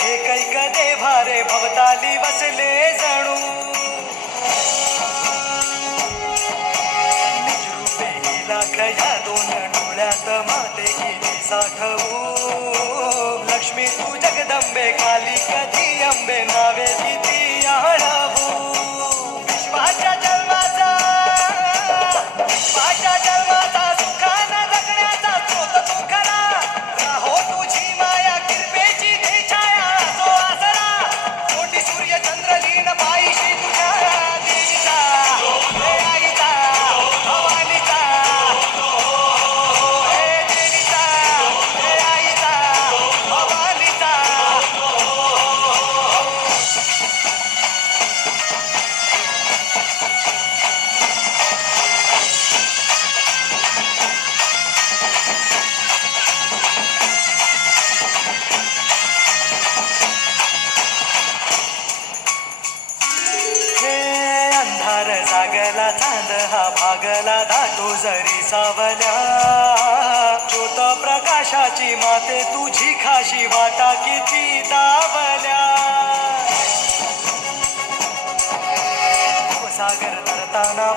हे कैक देभारे भवताली बसले जणू निजरूपे ही लाख या दोन डोळ्यात माते गेली साठवू लक्ष्मी तू जगदंबे काली कधी अंबे नावे किती आळवू विश्वाच्या जन्माचा सुखानं जगण्याचा स्रोत तू खरा राहो तुझी माया कृपेची दे छाया असो आसरा कोटी सूर्य चंद्र लीन पायीशी तुझ्या देवीचा हे आईचा भवानीचा हे देवीचा हे आईचा भवानीचा हे अंधार जागला चांद हा भागला दाटो जरी सावल्या ज्योत प्रकाशाची माते तुझी खाशी वाटा किती दावल्या सागर तरताना